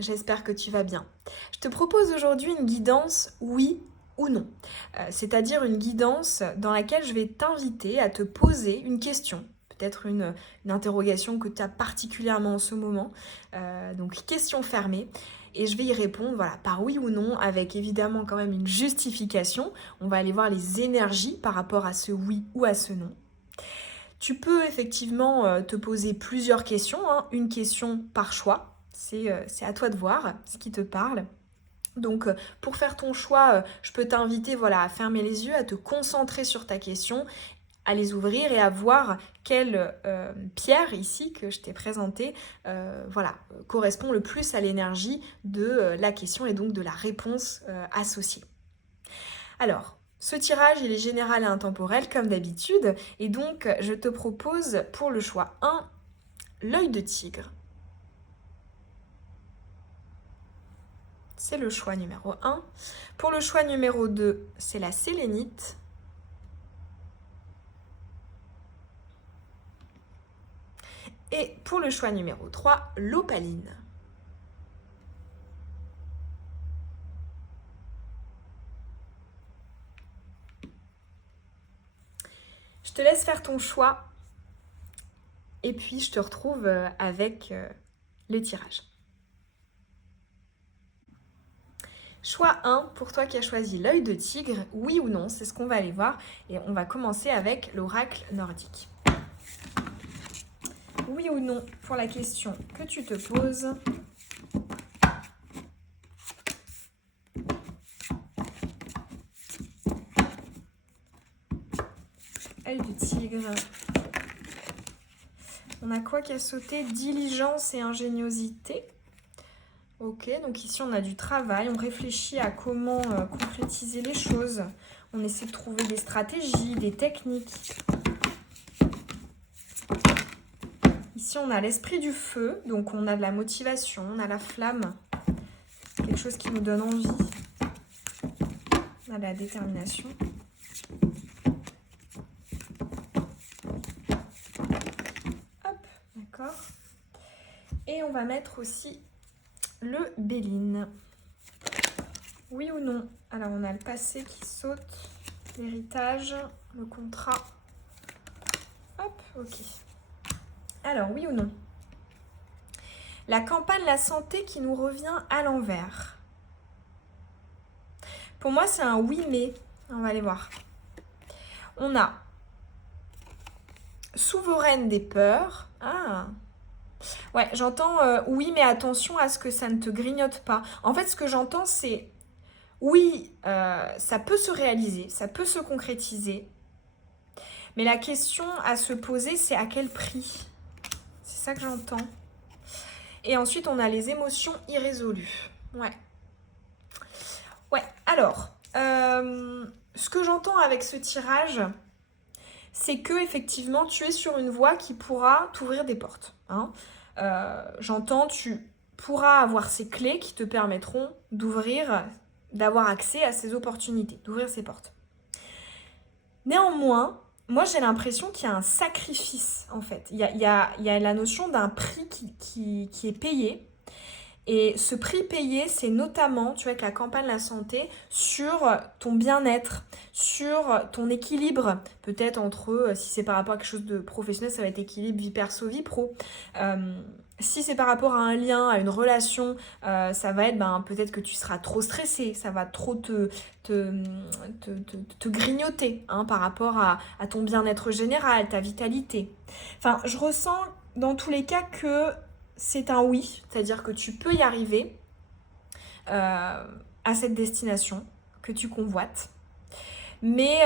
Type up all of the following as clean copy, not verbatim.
j'espère que tu vas bien. Je te propose aujourd'hui une guidance oui ou non. C'est-à-dire une guidance dans laquelle je vais t'inviter à te poser une question, peut-être une interrogation que tu as particulièrement en ce moment. Donc question fermée. Et je vais y répondre par oui ou non, avec évidemment quand même une justification. On va aller voir les énergies par rapport à ce oui ou à ce non. Tu peux effectivement te poser plusieurs questions, une question par choix. C'est à toi de voir ce qui te parle. Donc pour faire ton choix, je peux t'inviter à fermer les yeux, à te concentrer sur ta question, à les ouvrir et à voir quelle pierre ici que je t'ai présentée correspond le plus à l'énergie de la question et donc de la réponse associée. Alors, ce tirage, il est général et intemporel comme d'habitude, et donc je te propose pour le choix 1, l'œil de tigre. C'est le choix numéro 1. Pour le choix numéro 2, c'est la sélénite. Et pour le choix numéro 3, l'opaline. Je te laisse faire ton choix et puis je te retrouve avec le tirage. Choix 1, pour toi qui as choisi l'œil de tigre, oui ou non, c'est ce qu'on va aller voir. Et on va commencer avec l'oracle nordique. Oui ou non pour la question que tu te poses. Œil de tigre. On a quoi qui a sauté? Diligence et ingéniosité. Ok, donc ici on a du travail, on réfléchit à comment concrétiser les choses. On essaie de trouver des stratégies, des techniques. Ici on a l'esprit du feu, donc on a de la motivation, on a la flamme. Quelque chose qui nous donne envie. On a la détermination. Hop, d'accord. Et on va mettre aussi le Béline. Oui ou non? Alors on a le passé qui saute, l'héritage, le contrat. Hop, ok. Alors oui ou non? La campagne, la santé qui nous revient à l'envers. Pour moi c'est un oui mais, on va aller voir. On a souveraine des peurs. Ah. Ouais, j'entends oui mais attention à ce que ça ne te grignote pas. En fait ce que j'entends c'est oui, ça peut se réaliser, ça peut se concrétiser. Mais la question à se poser, c'est à quel prix? C'est ça que j'entends. Et ensuite, on a les émotions irrésolues. Ouais. Ouais, alors, ce que j'entends avec ce tirage, c'est que effectivement, tu es sur une voie qui pourra t'ouvrir des portes. J'entends, tu pourras avoir ces clés qui te permettront d'avoir accès à ces opportunités, d'ouvrir ces portes. Néanmoins, moi j'ai l'impression qu'il y a un sacrifice en fait. Il y a la notion d'un prix qui est payé. Et ce prix payé, c'est notamment, tu vois, avec la campagne de la santé, sur ton bien-être, sur ton équilibre, peut-être entre, si c'est par rapport à quelque chose de professionnel, ça va être équilibre vie perso, vie pro. Si c'est par rapport à un lien, à une relation, ça va être peut-être que tu seras trop stressé, ça va trop te grignoter par rapport à ton bien-être général, ta vitalité. Enfin, je ressens dans tous les cas que c'est un oui, c'est-à-dire que tu peux y arriver à cette destination que tu convoites. Mais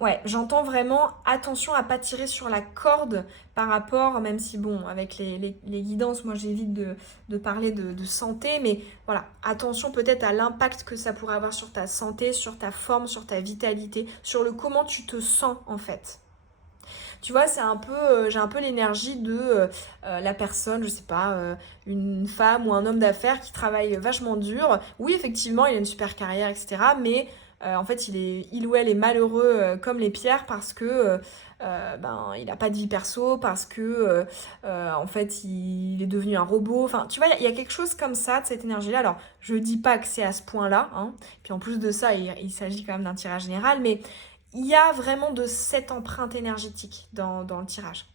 ouais, j'entends vraiment attention à pas tirer sur la corde par rapport, même si avec les guidances, moi j'évite de parler de santé, mais voilà, attention peut-être à l'impact que ça pourrait avoir sur ta santé, sur ta forme, sur ta vitalité, sur le comment tu te sens en fait. Tu vois, c'est un peu, j'ai un peu l'énergie de la personne, je sais pas, une femme ou un homme d'affaires qui travaille vachement dur. Oui, effectivement, il a une super carrière, etc. Mais En fait, il ou elle est malheureux comme les pierres parce que il n'a pas de vie perso, parce que en fait, il est devenu un robot. Enfin, tu vois, il y a quelque chose comme ça de cette énergie-là. Alors, je dis pas que c'est à ce point-là, hein. Puis en plus de ça, il s'agit quand même d'un tirage général, mais il y a vraiment de cette empreinte énergétique dans le tirage.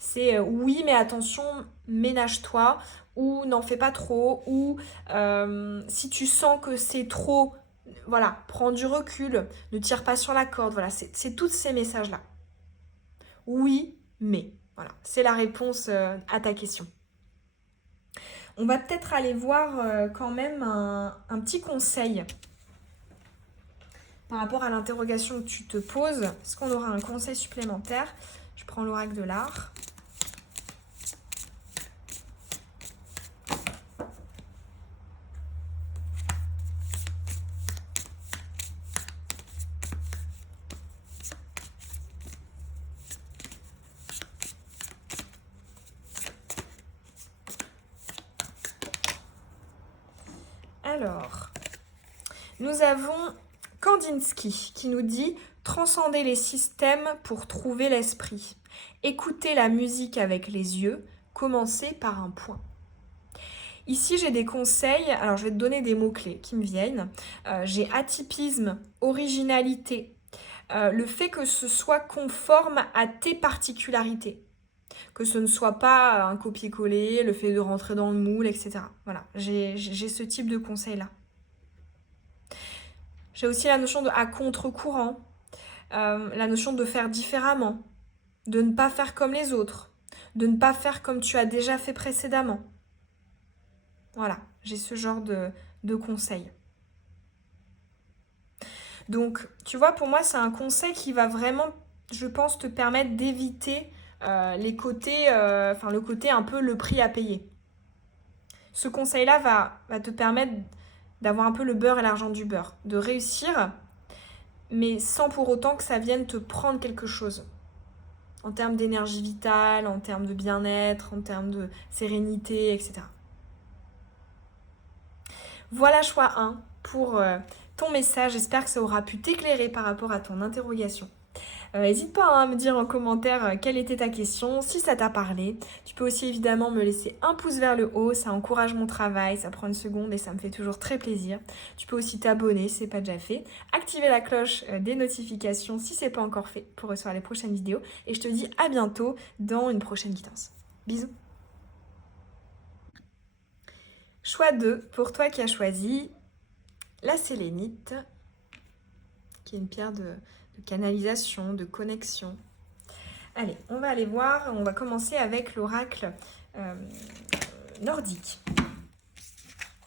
C'est oui, mais attention, ménage-toi, ou n'en fais pas trop, ou si tu sens que c'est trop, voilà, prends du recul, ne tire pas sur la corde, voilà, c'est tous ces messages-là. Oui, mais, voilà, c'est la réponse à ta question. On va peut-être aller voir quand même un petit conseil par rapport à l'interrogation que tu te poses. Est-ce qu'on aura un conseil supplémentaire? Je prends l'oracle de l'art. Alors, nous avons Kandinsky qui nous dit « Transcender les systèmes pour trouver l'esprit. Écouter la musique avec les yeux, commencer par un point. » Ici, j'ai des conseils. Alors, je vais te donner des mots-clés qui me viennent. J'ai atypisme, originalité, le fait que ce soit conforme à tes particularités. Que ce ne soit pas un copier-coller, le fait de rentrer dans le moule, etc. Voilà, j'ai ce type de conseils-là. J'ai aussi la notion de à contre-courant, la notion de faire différemment, de ne pas faire comme les autres, de ne pas faire comme tu as déjà fait précédemment. Voilà, j'ai ce genre de conseils. Donc, tu vois, pour moi, c'est un conseil qui va vraiment, je pense, te permettre d'éviter les côtés, le côté un peu le prix à payer. Ce conseil-là va te permettre d'avoir un peu le beurre et l'argent du beurre, de réussir, mais sans pour autant que ça vienne te prendre quelque chose. En termes d'énergie vitale, en termes de bien-être, en termes de sérénité, etc. Voilà choix 1 pour ton message. J'espère que ça aura pu t'éclairer par rapport à ton interrogation. N'hésite pas à me dire en commentaire quelle était ta question, si ça t'a parlé. Tu peux aussi évidemment me laisser un pouce vers le haut, ça encourage mon travail, ça prend une seconde et ça me fait toujours très plaisir. Tu peux aussi t'abonner si ce n'est pas déjà fait, activer la cloche des notifications si ce n'est pas encore fait pour recevoir les prochaines vidéos. Et je te dis à bientôt dans une prochaine guidance. Bisous. Choix 2, pour toi qui as choisi la sélénite, qui est une pierre de canalisation, de connexion. Allez, on va aller voir, on va commencer avec l'oracle nordique.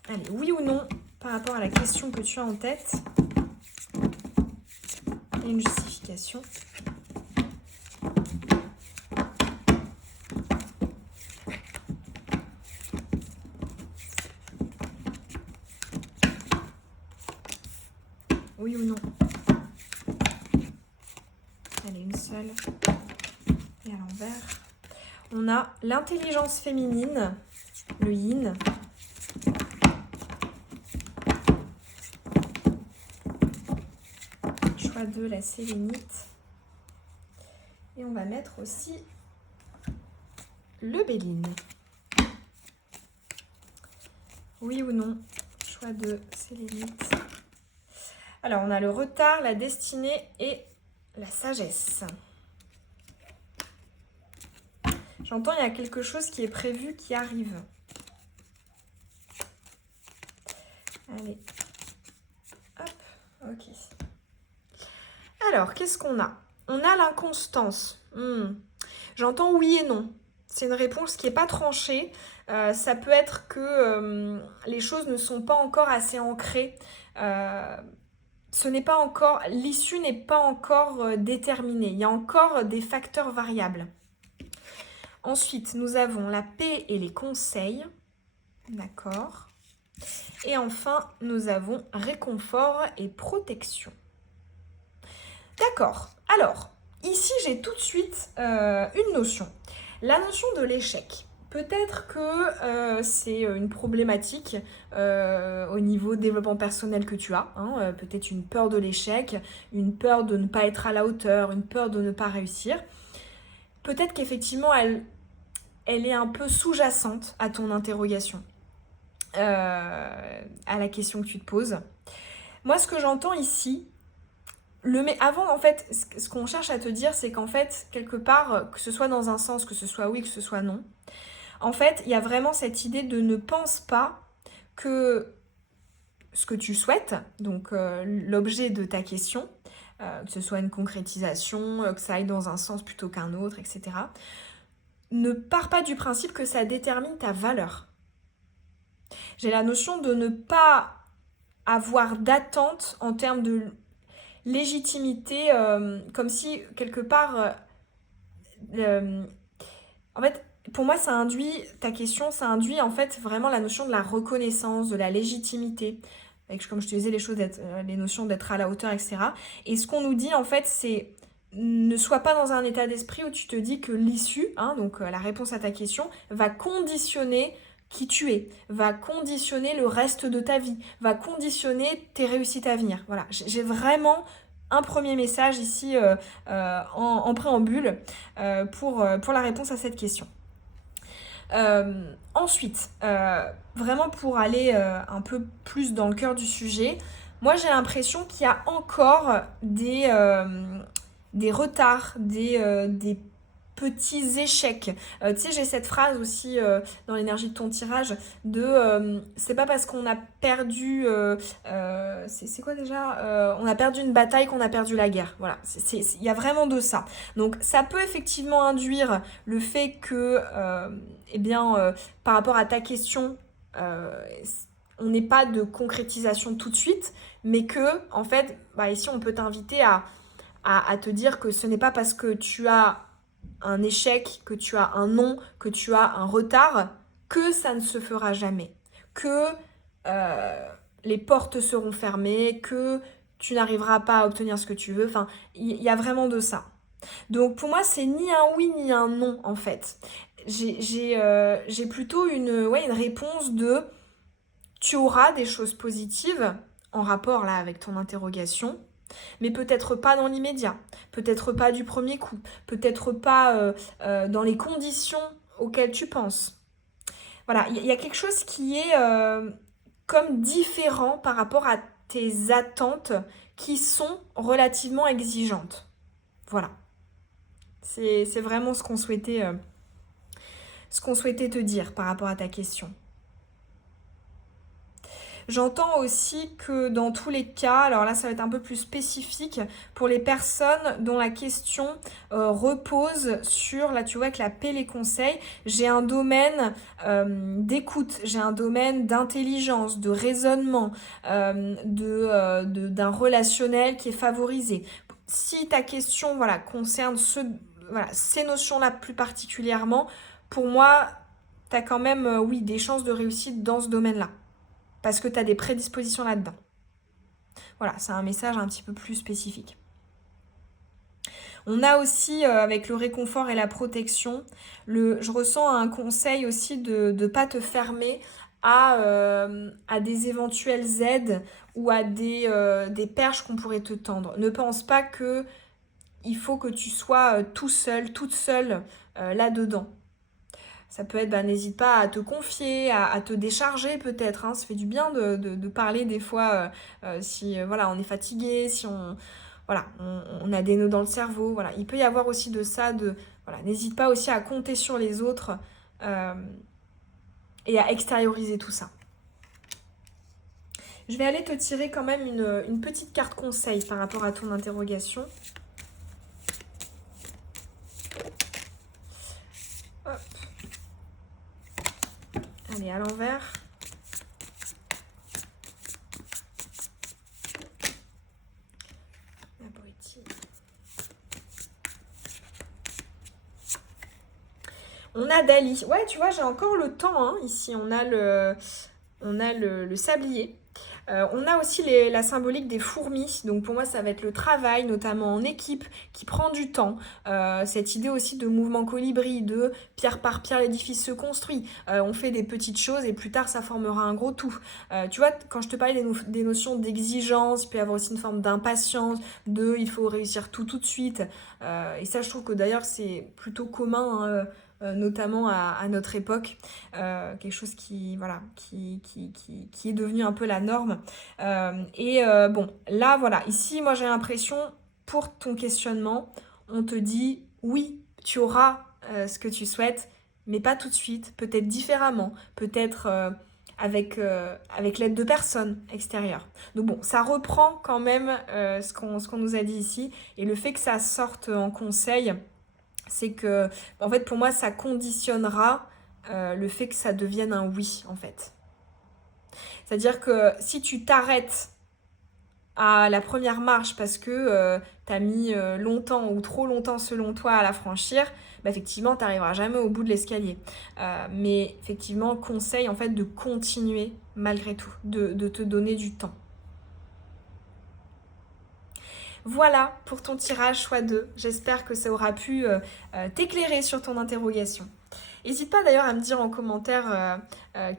Allez, oui ou non, par rapport à la question que tu as en tête, et une justification. Oui ou non? Allez, une seule. Et à l'envers. On a l'intelligence féminine, le yin. Choix 2, la sélénite. Et on va mettre aussi le béline. Oui ou non? Choix 2, sélénite. Alors, on a le retard, la destinée et la sagesse. J'entends, il y a quelque chose qui est prévu, qui arrive. Allez. Hop, ok. Alors, qu'est-ce qu'on a? On a l'inconstance. J'entends oui et non. C'est une réponse qui n'est pas tranchée. Ça peut être que les choses ne sont pas encore assez ancrées. L'issue n'est pas encore déterminée. Il y a encore des facteurs variables. Ensuite, nous avons la paix et les conseils. D'accord. Et enfin, nous avons réconfort et protection. D'accord. Alors, ici, j'ai tout de suite une notion. La notion de l'échec. Peut-être que c'est une problématique au niveau développement personnel que tu as, hein, peut-être une peur de l'échec, une peur de ne pas être à la hauteur, une peur de ne pas réussir. Peut-être qu'effectivement, elle est un peu sous-jacente à ton interrogation, à la question que tu te poses. Moi, ce que j'entends ici, avant, en fait, ce qu'on cherche à te dire, c'est qu'en fait, quelque part, que ce soit dans un sens, que ce soit oui, que ce soit non, en fait, il y a vraiment cette idée de ne pense pas que ce que tu souhaites, donc l'objet de ta question, que ce soit une concrétisation, que ça aille dans un sens plutôt qu'un autre, etc., ne pars pas du principe que ça détermine ta valeur. J'ai la notion de ne pas avoir d'attente en termes de légitimité, comme si quelque part, en fait, pour moi, ta question, ça induit en fait vraiment la notion de la reconnaissance, de la légitimité, avec, comme je te disais, les notions d'être à la hauteur, etc. Et ce qu'on nous dit en fait, c'est ne sois pas dans un état d'esprit où tu te dis que l'issue, hein, donc la réponse à ta question, va conditionner qui tu es, va conditionner le reste de ta vie, va conditionner tes réussites à venir. Voilà, j'ai vraiment un premier message ici en préambule pour la réponse à cette question. Ensuite, vraiment pour aller un peu plus dans le cœur du sujet, moi j'ai l'impression qu'il y a encore des retards, des petits échecs. Tu sais, j'ai cette phrase aussi dans l'énergie de ton tirage de c'est pas parce qu'on a perdu c'est quoi déjà on a perdu une bataille qu'on a perdu la guerre. Voilà, il y a vraiment de ça. Donc ça peut effectivement induire le fait que par rapport à ta question on n'ait pas de concrétisation tout de suite, mais que en fait ici on peut t'inviter à te dire que ce n'est pas parce que tu as un échec, que tu as un non, que tu as un retard, que ça ne se fera jamais. Que les portes seront fermées, que tu n'arriveras pas à obtenir ce que tu veux. Enfin, il y a vraiment de ça. Donc pour moi, c'est ni un oui ni un non en fait. J'ai plutôt une réponse de tu auras des choses positives en rapport là avec ton interrogation, mais peut-être pas dans l'immédiat, peut-être pas du premier coup, peut-être pas dans les conditions auxquelles tu penses. Voilà, il y a quelque chose qui est comme différent par rapport à tes attentes qui sont relativement exigeantes. Voilà. C'est vraiment ce qu'on souhaitait te dire par rapport à ta question. J'entends aussi que dans tous les cas, alors là ça va être un peu plus spécifique, pour les personnes dont la question repose sur, là tu vois avec la paix les conseils, j'ai un domaine d'écoute, j'ai un domaine d'intelligence, de raisonnement, d'un relationnel qui est favorisé. Si ta question concerne ces notions-là plus particulièrement, pour moi, tu as quand même des chances de réussite dans ce domaine-là. Parce que tu as des prédispositions là-dedans. Voilà, c'est un message un petit peu plus spécifique. On a aussi, avec le réconfort et la protection, je ressens un conseil aussi de ne pas te fermer à des éventuelles aides ou à des perches qu'on pourrait te tendre. Ne pense pas qu'il faut que tu sois tout seul, toute seule là-dedans. Ça peut être, n'hésite pas à te confier, à te décharger peut-être. Hein. Ça fait du bien de parler des fois si on est fatigué, si on a des nœuds dans le cerveau. Voilà. Il peut y avoir aussi de ça. N'hésite pas aussi à compter sur les autres et à extérioriser tout ça. Je vais aller te tirer quand même une petite carte conseil par rapport à ton interrogation. Hop. Allez, à l'envers. On a Dali. Ouais, tu vois, j'ai encore le temps, hein, ici. On a le sablier. On a aussi la symbolique des fourmis, donc pour moi ça va être le travail, notamment en équipe, qui prend du temps. Cette idée aussi de mouvement colibri, de pierre par pierre l'édifice se construit. On fait des petites choses et plus tard ça formera un gros tout. Tu vois, quand je te parlais des notions d'exigence, il peut y avoir aussi une forme d'impatience, il faut réussir tout de suite. Et ça je trouve que d'ailleurs c'est plutôt commun, hein, notamment à notre époque, quelque chose voilà, qui est devenu un peu la norme. Bon, là, voilà, ici, moi j'ai l'impression, pour ton questionnement, on te dit, oui, tu auras ce que tu souhaites, mais pas tout de suite, peut-être différemment, peut-être avec l'aide de personnes extérieures. Donc bon, ça reprend quand même ce qu'on nous a dit ici, et le fait que ça sorte en conseil, c'est que, en fait, pour moi, ça conditionnera le fait que ça devienne un oui, en fait. C'est-à-dire que si tu t'arrêtes à la première marche parce que tu as mis longtemps ou trop longtemps selon toi à la franchir, bah effectivement, tu n'arriveras jamais au bout de l'escalier. Mais effectivement, conseil en fait de continuer malgré tout, de te donner du temps. Voilà pour ton tirage choix 2. J'espère que ça aura pu t'éclairer sur ton interrogation. N'hésite pas d'ailleurs à me dire en commentaire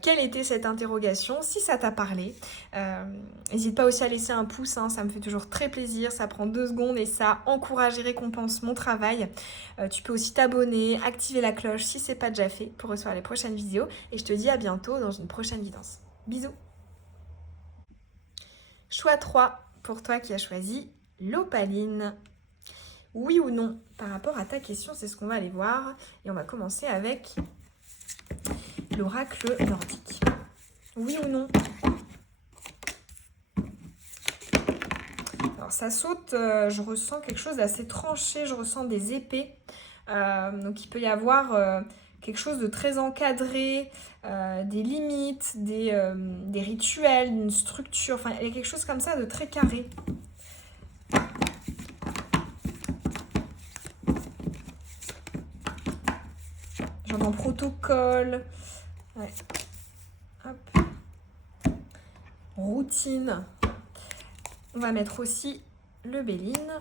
quelle était cette interrogation, si ça t'a parlé. N'hésite pas aussi à laisser un pouce, hein, ça me fait toujours très plaisir, ça prend 2 secondes et ça encourage et récompense mon travail. Tu peux aussi t'abonner, activer la cloche si ce n'est pas déjà fait pour recevoir les prochaines vidéos. Et je te dis à bientôt dans une prochaine guidance. Bisous. Choix 3 pour toi qui as choisi l'opaline. Oui ou non par rapport à ta question, c'est ce qu'on va aller voir. Et on va commencer avec l'oracle nordique. Oui ou non? Alors ça saute, je ressens quelque chose d'assez tranché, je ressens des épées. Donc il peut y avoir quelque chose de très encadré, des limites, des rituels, une structure. Enfin, il y a quelque chose comme ça de très carré. J'entends protocole. Ouais. Hop. Routine. On va mettre aussi le Béline.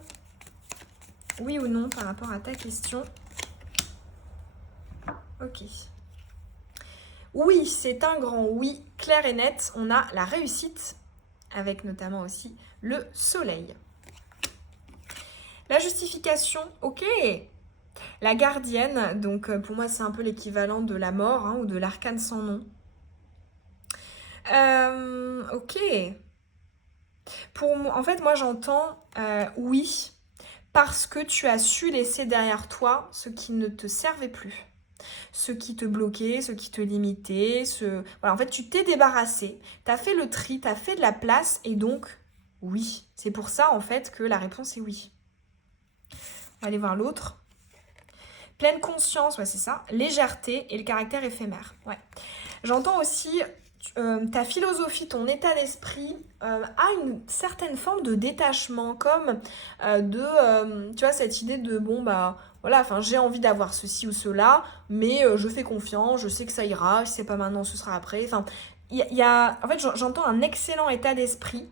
Oui ou non par rapport à ta question? Ok. Oui, c'est un grand oui, clair et net. On a la réussite, avec notamment aussi le soleil. La justification, ok. La gardienne, donc pour moi c'est un peu l'équivalent de la mort, hein, ou de l'arcane sans nom. Ok. En fait, moi j'entends oui, parce que tu as su laisser derrière toi ce qui ne te servait plus. Ce qui te bloquait, ce qui te limitait, Voilà, en fait, tu t'es débarrassé, tu as fait le tri, tu as fait de la place, et donc, oui. C'est pour ça, en fait, que la réponse est oui. On va aller voir l'autre. Pleine conscience, ouais, c'est ça. Légèreté et le caractère éphémère. Ouais. J'entends aussi ta philosophie, ton état d'esprit a une certaine forme de détachement, comme tu vois, cette idée de bon, bah voilà, enfin j'ai envie d'avoir ceci ou cela, mais je fais confiance, je sais que ça ira, si c'est pas maintenant, ce sera après. Enfin, en fait, j'entends un excellent état d'esprit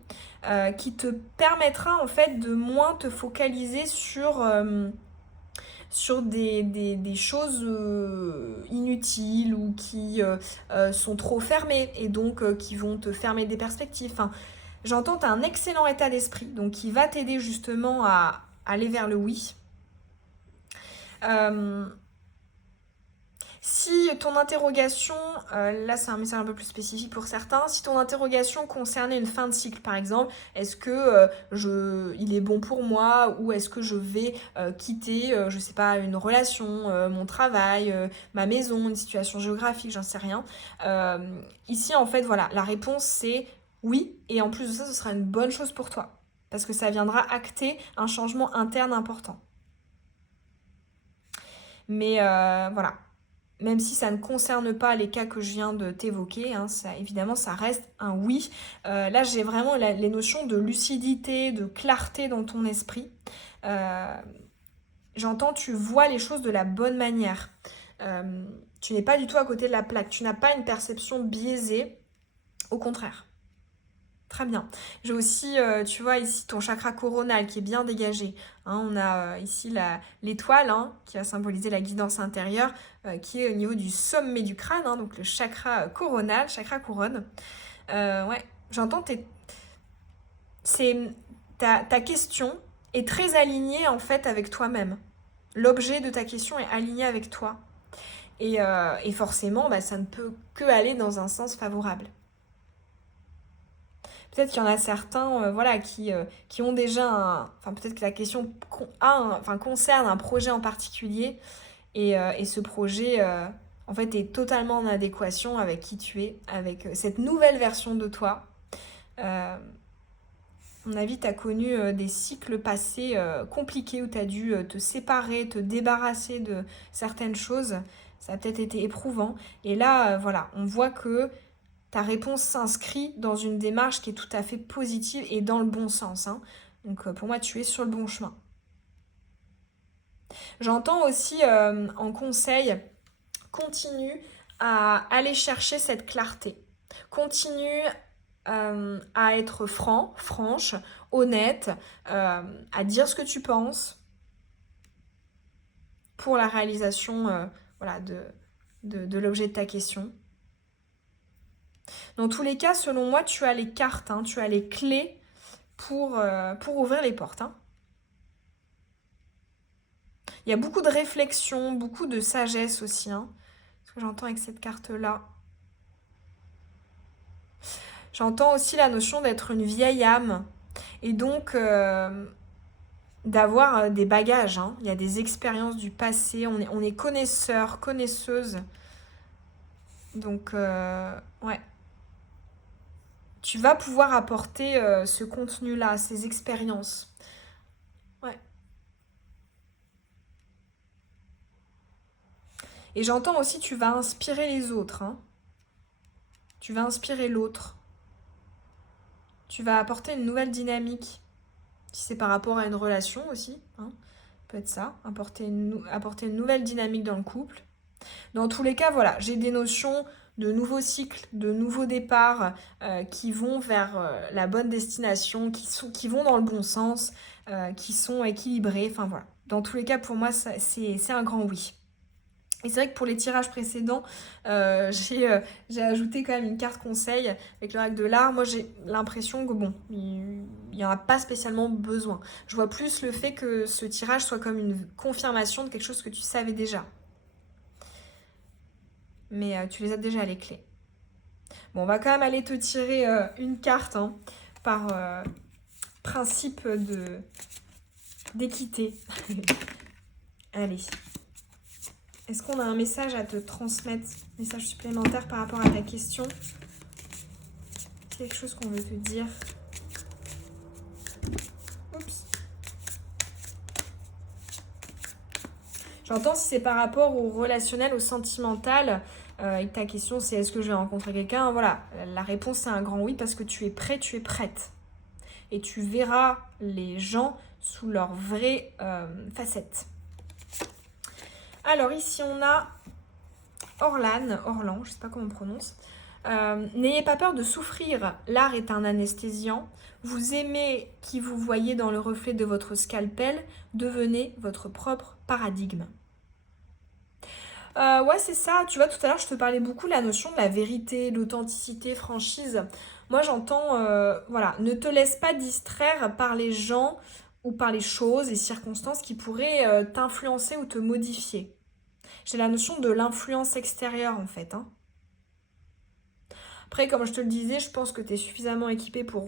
qui te permettra en fait de moins te focaliser sur des choses inutiles ou qui sont trop fermées et donc qui vont te fermer des perspectives. Enfin, j'entends, tu as un excellent état d'esprit, donc qui va t'aider justement à aller vers le oui. Si ton interrogation, là c'est un message un peu plus spécifique pour certains, si ton interrogation concernait une fin de cycle par exemple, est-ce que il est bon pour moi ou est-ce que je vais quitter, je sais pas, une relation, mon travail, ma maison, une situation géographique, j'en sais rien. Ici en fait voilà, la réponse c'est oui et en plus de ça ce sera une bonne chose pour toi parce que ça viendra acter un changement interne important. Mais voilà. Même si ça ne concerne pas les cas que je viens de t'évoquer, hein, évidemment, ça reste un oui. Là, j'ai vraiment les notions de lucidité, de clarté dans ton esprit. J'entends, tu vois les choses de la bonne manière. Tu n'es pas du tout à côté de la plaque. Tu n'as pas une perception biaisée. Au contraire. Très bien. J'ai aussi, tu vois, ici ton chakra coronal qui est bien dégagé. Hein, on a ici l'étoile hein, qui va symboliser la guidance intérieure, qui est au niveau du sommet du crâne, hein, donc le chakra coronal, chakra couronne. Ouais, j'entends ta question est très alignée en fait avec toi-même. L'objet de ta question est aligné avec toi. Et forcément, bah, ça ne peut que aller dans un sens favorable. Peut-être qu'il y en a certains voilà, qui ont déjà enfin peut-être que la question concerne un projet en particulier et ce projet en fait est totalement en adéquation avec qui tu es, avec cette nouvelle version de toi. À mon avis, tu as connu des cycles passés compliqués où tu as dû te séparer, te débarrasser de certaines choses. Ça a peut-être été éprouvant. Et là, voilà, on voit que ta réponse s'inscrit dans une démarche qui est tout à fait positive et dans le bon sens. Hein. Donc pour moi, tu es sur le bon chemin. J'entends aussi en conseil, continue à aller chercher cette clarté. Continue à être franche, honnête, à dire ce que tu penses pour la réalisation voilà, de l'objet de ta question. Dans tous les cas, selon moi, tu as les cartes, hein, tu as les clés pour ouvrir les portes. Hein. Il y a beaucoup de réflexion, beaucoup de sagesse aussi. Hein, ce que j'entends avec cette carte-là. J'entends aussi la notion d'être une vieille âme et donc d'avoir des bagages. Hein. Il y a des expériences du passé, on est connaisseurs, connaisseuses. Donc, ouais. Tu vas pouvoir apporter ce contenu-là, ces expériences. Ouais. Et j'entends aussi, tu vas inspirer les autres. Hein. Tu vas inspirer l'autre. Tu vas apporter une nouvelle dynamique. Si c'est par rapport à une relation aussi, hein, peut être ça, apporter une nouvelle dynamique dans le couple. Dans tous les cas, voilà, j'ai des notions de nouveaux cycles, de nouveaux départs qui vont vers la bonne destination, qui vont dans le bon sens, qui sont équilibrés. Enfin voilà. Dans tous les cas, pour moi, c'est un grand oui. Et c'est vrai que pour les tirages précédents, j'ai ajouté quand même une carte conseil avec le règle de l'art. Moi, j'ai l'impression que bon, il n'y en a pas spécialement besoin. Je vois plus le fait que ce tirage soit comme une confirmation de quelque chose que tu savais déjà. Mais tu les as déjà les clés. Bon, on va quand même aller te tirer une carte hein, par principe d'équité. Allez. Est-ce qu'on a un message à te transmettre, message supplémentaire par rapport à ta question? Quelque chose qu'on veut te dire? Oups. J'entends si c'est par rapport au relationnel, au sentimental, et ta question c'est est-ce que je vais rencontrer quelqu'un? Voilà, la réponse c'est un grand oui parce que tu es prêt, tu es prête. Et tu verras les gens sous leur vraie facette. Alors ici on a Orlan, je ne sais pas comment on prononce. N'ayez pas peur de souffrir, l'art est un anesthésiant. Vous aimez qui vous voyez dans le reflet de votre scalpel, devenez votre propre paradigme. Ouais, c'est ça. Tu vois, tout à l'heure, je te parlais beaucoup de la notion de la vérité, l'authenticité, franchise. Moi, j'entends, voilà, ne te laisse pas distraire par les gens ou par les choses et circonstances qui pourraient t'influencer ou te modifier. J'ai la notion de l'influence extérieure, en fait. Hein. Après, comme je te le disais, je pense que tu es suffisamment équipé pour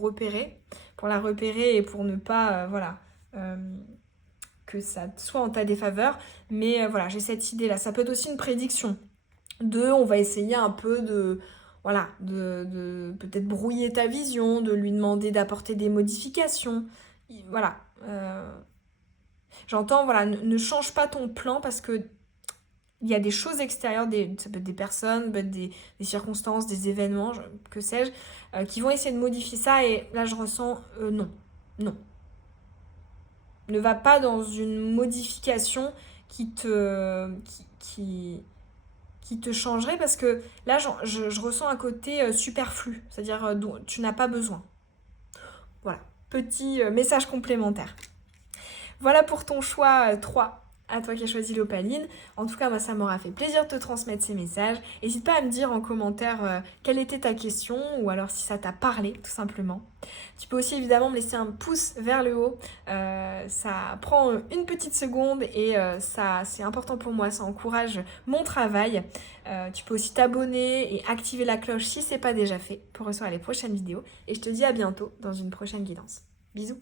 la repérer et pour ne pas, voilà, que ça soit en ta défaveur. Mais voilà, j'ai cette idée-là. Ça peut être aussi une prédiction. On va essayer un peu de, voilà, de peut-être brouiller ta vision, de lui demander d'apporter des modifications. Voilà. J'entends, voilà, ne change pas ton plan parce que il y a des choses extérieures, ça peut être des personnes, ça peut être des circonstances, des événements, que sais-je, qui vont essayer de modifier ça. Et là, je ressens non. Non. Ne va pas dans une modification qui te changerait parce que là, je ressens un côté superflu, c'est-à-dire dont tu n'as pas besoin. petit message complémentaire. Voilà pour ton choix 3. À toi qui as choisi l'opaline. En tout cas, moi, ça m'aura fait plaisir de te transmettre ces messages. N'hésite pas à me dire en commentaire quelle était ta question ou alors si ça t'a parlé, tout simplement. Tu peux aussi évidemment me laisser un pouce vers le haut. Ça prend une petite seconde et ça, c'est important pour moi. Ça encourage mon travail. Tu peux aussi t'abonner et activer la cloche si ce n'est pas déjà fait pour recevoir les prochaines vidéos. Et je te dis à bientôt dans une prochaine guidance. Bisous!